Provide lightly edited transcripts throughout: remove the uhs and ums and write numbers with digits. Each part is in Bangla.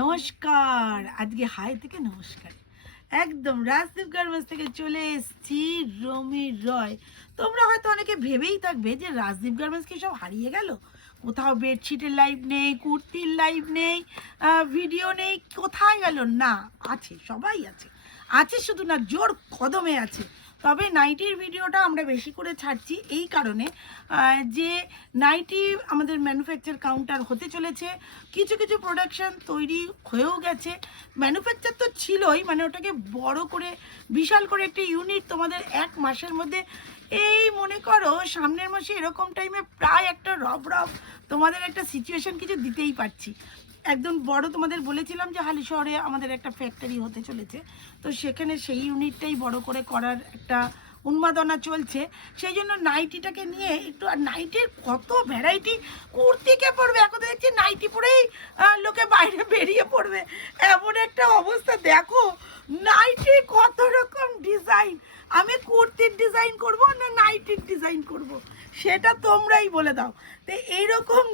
নমস্কার। আজকে হাই থেকে নমস্কার। একদম রাজদীপ গার্মেন্টস থেকে চলে এসেছি রমি রয়। তোমরা হয়তো অনেকে ভেবেই থাকবে যে রাজদীপ গার্মেন্টস কি সব হারিয়ে গেল, কোথাও বেডশিটের লাইভ নেই, কুর্তির লাইভ নেই, ভিডিও নেই, কোথায় গেল? না, আছে, সবাই আছে, আছে, শুধু না জোর কদমে আছে। তবে নাইটির ভিডিওটা আমরা বেশি করে ছাড়ছি এই কারণে যে নাইটি আমাদের ম্যানুফ্যাকচার কাউন্টার হতে চলেছে, কিছু কিছু প্রোডাকশান তৈরি হয়েও গেছে। ম্যানুফ্যাকচার তো ছিলই, মানে ওটাকে বড় করে বিশাল করে একটা ইউনিট তোমাদের এক মাসের মধ্যে, এই মনে করো সামনের মাসে এরকম টাইমে প্রায় একটা রব তোমাদের একটা সিচুয়েশন কিছু দিতেই পারছি। একদম বড় তোমাদের বলেছিলাম যে হালি শহরে আমাদের একটা ফ্যাক্টরি হতে চলেছে, তো সেখানে সেই ইউনিটটাই বড় করে করার একটা উন্মাদনা চলছে। সেই জন্য নাইটিটাকে নিয়ে একটু, আর নাইটির কত ভ্যারাইটি, কুর্তিকে পরবে, এখন দেখছি নাইটি পরেই লোকে বাইরে বেরিয়ে পড়বে, এমন একটা অবস্থা। দেখো নাইটির কত রকম ডিজাইন, আমি কুর্তির ডিজাইন করব না নাইটির ডিজাইন করব, সেটা তোমরাই বলে দাও। তো এইরকম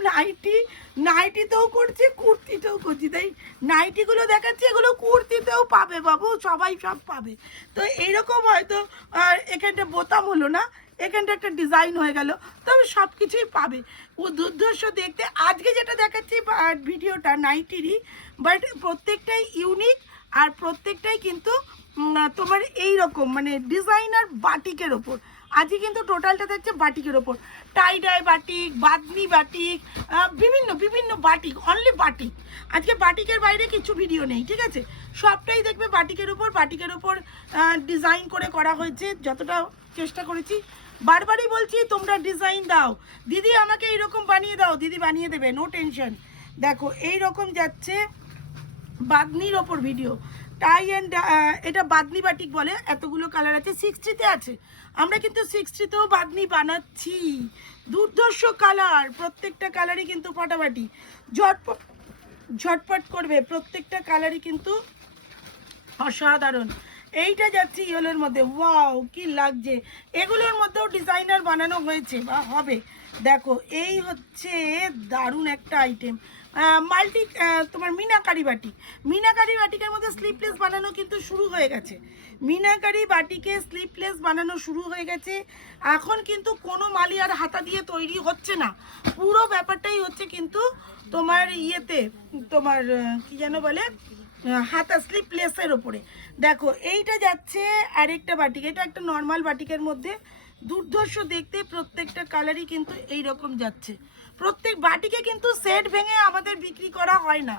নাইটিতেও করছি, কুর্তিতেও করছি, তাই নাইটিগুলো দেখাচ্ছি, এগুলো কুর্তিতেও পাবে বাবু, সবাই সব পাবে। তো এইরকম হয়তো এখানটা বোতাম হলো না, এখানটা একটা ডিজাইন হয়ে গেল, তবে সব কিছুই পাবে। ও দুর্ধর্ষ দেখতে। আজকে যেটা দেখাচ্ছি ভিডিওটা নাইটিরই, বাট প্রত্যেকটাই ইউনিক, আর প্রত্যেকটাই কিন্তু তোমার এই রকম মানে ডিজাইনার বাটিকের ওপর। আজকে কিন্তু টোটালটা দেখছে বাটিকের ওপর, টাই ডাই বাটিক, বাদনি বাটিক, বিভিন্ন বিভিন্ন বাটিক, অনলি বাটিক। আজকে বাটিকের বাইরে কিছু ভিডিও নেই, ঠিক আছে? সবটাই দেখবে বাটিকের উপর, বাটিকের উপর ডিজাইন করে করা হয়েছে। যতটা চেষ্টা করেছি, বারবারই বলছি তোমরা ডিজাইন দাও দিদি, আমাকে এইরকম বানিয়ে দাও, দিদি বানিয়ে দেবে, নো টেনশন। দেখো এই রকম যাচ্ছে বাদনির ওপর ভিডিও, টাই অ্যান্ড এটা বাদনি বাটিক বলে, এতগুলো কালার আছে, 60তে আছে। আমরা কিন্তু 60তেও বাদনি বানাচ্ছি, দুর্ধর্ষ কালার, প্রত্যেকটা কালারই কিন্তু ফাটাফাটি, ঝটপট ঝটপট করবে, প্রত্যেকটা কালারই কিন্তু অসাধারণ। এইটা যাচ্ছে ইয়েলোর মধ্যে, ওয়াও কি লাগছে, এগুলোর মধ্যেও ডিজাইনার বানানো হয়েছে বা হবে। দেখো এই হচ্ছে দারুণ একটা আইটেম, মাল্টি তোমার মিনাকারি বাটিক। মিনাকারি বাটিকের মধ্যে স্লিপলেস বানানো কিন্তু শুরু হয়ে গেছে, মিনাকারি বাটিকে স্লিপলেস বানানো শুরু হয়ে গেছে। এখন কিন্তু কোনো মালি আর হাতা দিয়ে তৈরি হচ্ছে না, পুরো ব্যাপারটাই হচ্ছে কিন্তু তোমার ইয়েতে, তোমার কি যেন বলে, হাতা স্লিপলেসের ওপরে। দেখো এইটা যাচ্ছে আরেকটা বাটিক, এটা একটা নর্মাল বাটিকের মধ্যে, দুর্ধর্ষ দেখতে, প্রত্যেকটা কালারই কিন্তু এই রকম যাচ্ছে। প্রত্যেক বাটিকে কিন্তু সেট ভেঙে আমাদের বিক্রি করা হয় না,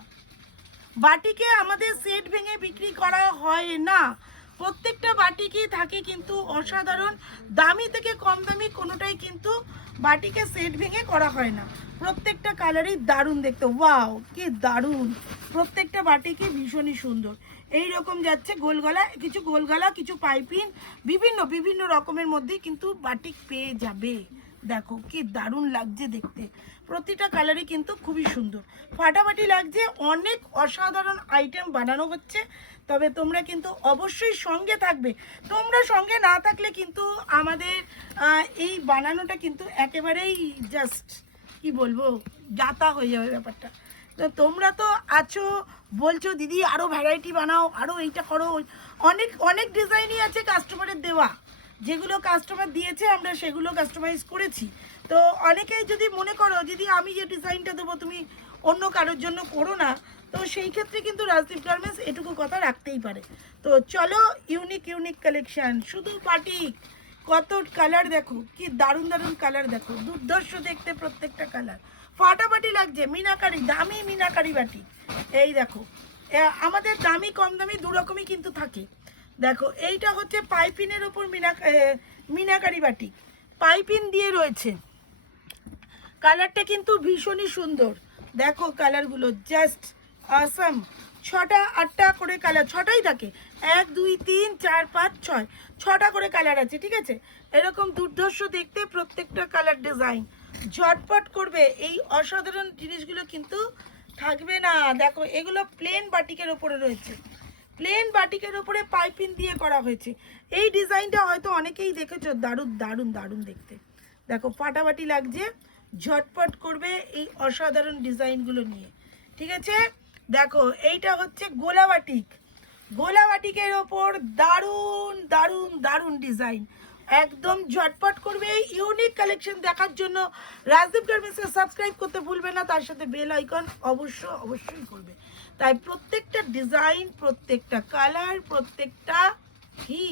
বাটিকে আমাদের সেট ভেঙে বিক্রি করা হয় না, প্রত্যেকটা বাটিকই থাকে কিন্তু অসাধারণ, দামি থেকে কম দামি কোনোটাই কিন্তু বাটিকে সেট ভেঙে করা হয় না। প্রত্যেকটা কালারই দারুণ দেখতে, ওয়াও কি দারুণ, প্রত্যেকটা বাটিকে ভীষণই সুন্দর। এই রকম যাচ্ছে গোলগলা, কিছু গোলগলা, কিছু পাইপিং, বিভিন্ন বিভিন্ন রকমের মধ্যেই কিন্তু বাটিক পেয়ে যাবে। দেখো কি দারুণ লাগছে দেখতে, প্রতিটা কালারই কিন্তু খুবই সুন্দর, ফাটাফাটি লাগছে, অনেক অসাধারণ আইটেম বানানো হচ্ছে। তবে তোমরা কিন্তু অবশ্যই সঙ্গে থাকবে, তোমরা সঙ্গে না থাকলে কিন্তু আমাদের এই বানানোটা কিন্তু একেবারেই জাস্ট কি বলবো, যাতা হয়ে যাবে ব্যাপারটা। তো তোমরা তো আছো, বলছো দিদি আরও ভ্যারাইটি বানাও, আরও এইটা করো, অনেক অনেক ডিজাইনই আছে কাস্টমারের দেওয়া, যেগুলো কাস্টমার দিয়েছে আমরা সেগুলো কাস্টমাইজ করেছি। তো অনেকেই যদি মনে করো দিদি আমি যে ডিজাইনটা দেবো তুমি অন্য কারোর জন্য করো না, তো সেই ক্ষেত্রে কিন্তু রাজদীপ গার্মেন্টস এটুকু কথা রাখতেই পারে। তো চলো, ইউনিক ইউনিক কালেকশান, শুধু বাটিক, কত কালার দেখো, কি দারুণ দারুণ কালার দেখো, দুর্ধর্ষ দেখতে, প্রত্যেকটা কালার ফাটাফাটি লাগছে। মিনাকারি, দামি মিনাকারি বাটি, এই দেখো আমাদের দামি কম দামি দু রকমই কিন্তু থাকে। দেখো এইটা হচ্ছে পাইপিনের ওপর মিনাকারি বাটি, পাইপিন দিয়ে রয়েছে, কালারটা কিন্তু ভীষণই সুন্দর। দেখো কালারগুলো জাস্ট আসাম, 6টা 8টা করে কালার, 6টাই থাকে, 1 2 3 4 5 6, 6টা করে কালার আছে, ঠিক আছে? এরকম দুর্ধর্ষ দেখতে, প্রত্যেকটা কালার ডিজাইন, ঝটপট করবে, এই অসাধারণ জিনিসগুলো কিন্তু থাকবে না। দেখো এগুলো প্লেন বাটিকের ওপরে রয়েছে, প্লেন বাটিকের ওপরে পাইপিং দিয়ে করা হয়েছে। এই ডিজাইনটা হয়তো অনেকেই দেখেছো, দারুণ দারুণ দারুণ দেখতে, দেখো ফাটাফাটি লাগছে, ঝটপট করবে এই অসাধারণ ডিজাইনগুলো নিয়ে, ঠিক আছে? দেখো এইটা হচ্ছে গোলাবাটিক, গোলাবাটিকের ওপর দারুণ দারুণ দারুণ ডিজাইন, একদম ঝটপট করবে। এই ইউনিক কালেকশন দেখার জন্য রাজদীপ গার্মেন্টসকে সাবস্ক্রাইব করতে ভুলবে না, তার সাথে বেল আইকন অবশ্যই করবে। তাই প্রত্যেকটা ডিজাইন, প্রত্যেকটা কালার, প্রত্যেকটা কি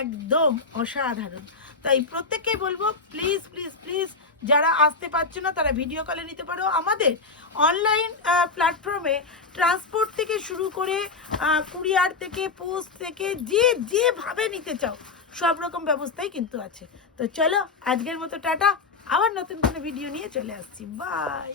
একদম অসাধারণ। তাই প্রত্যেককেই বলবো প্লিজ প্লিজ প্লিজ, যারা আসতে পারছো না তারা ভিডিও কলে নিতে পারো। আমাদের অনলাইন প্ল্যাটফর্মে ট্রান্সপোর্ট থেকে শুরু করে কুরিয়ার থেকে, পোস্ট থেকে, যেভাবে নিতে চাও সব রকম ব্যবস্থাই কিন্তু আছে। তো চলো আজকের মতো টাটা, আবার নতুন কোনো ভিডিও নিয়ে চলে আসছি, বাই।